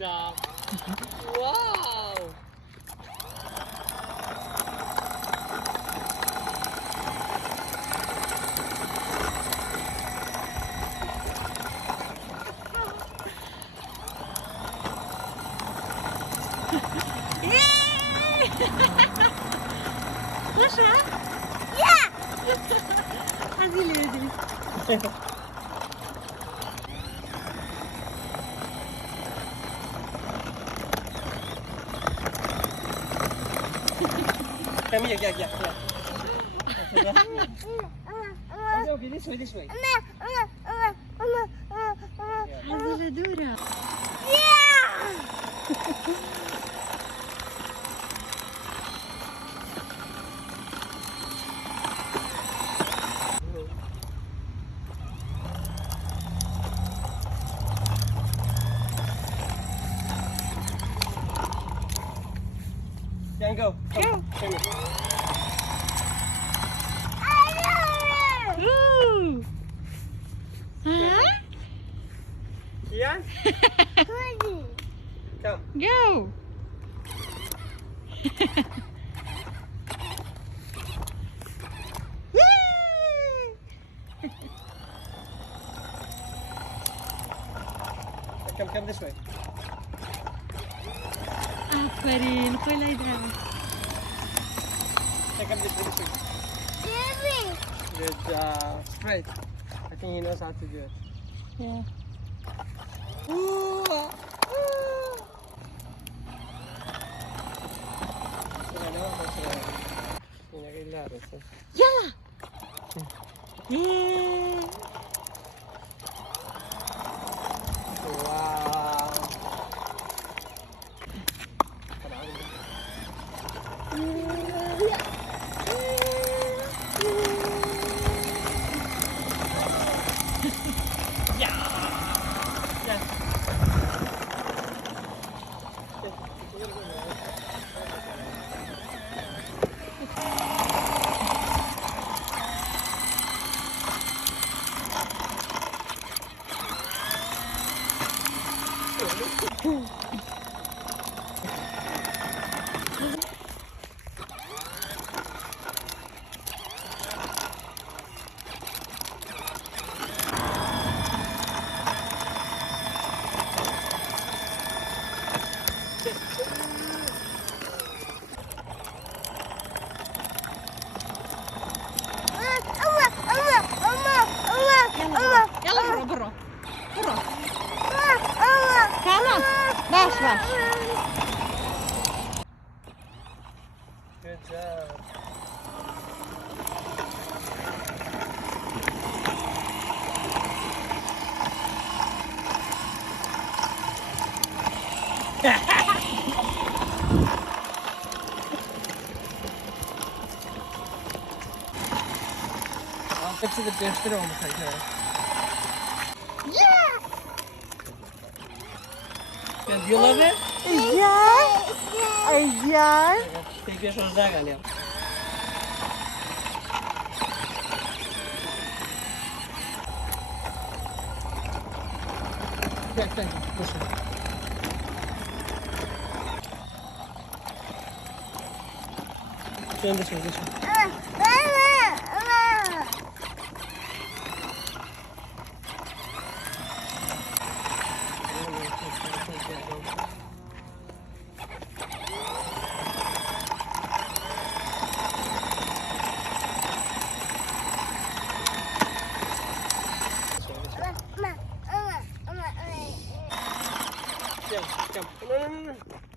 job. Wow. Goed hè? Ja! Gaan die leren. Come here, yeah. Okay, this way. Hazır dur. Can go. Come here. Ooh. Huh? Yeah? Come. Go. Come this way. Aferin, kolay gelsin. Come this way. Good job. Straight. I think he knows how to do it. Yeah. Yalla. Yeah. Wow. Yalla bro. Tamam. Baş. Good job. Hepsi de defter olmuş arkadaşlar. Do you love it? Ayan. Take your shoes down, Galia. This way. Turn this way. Come. No.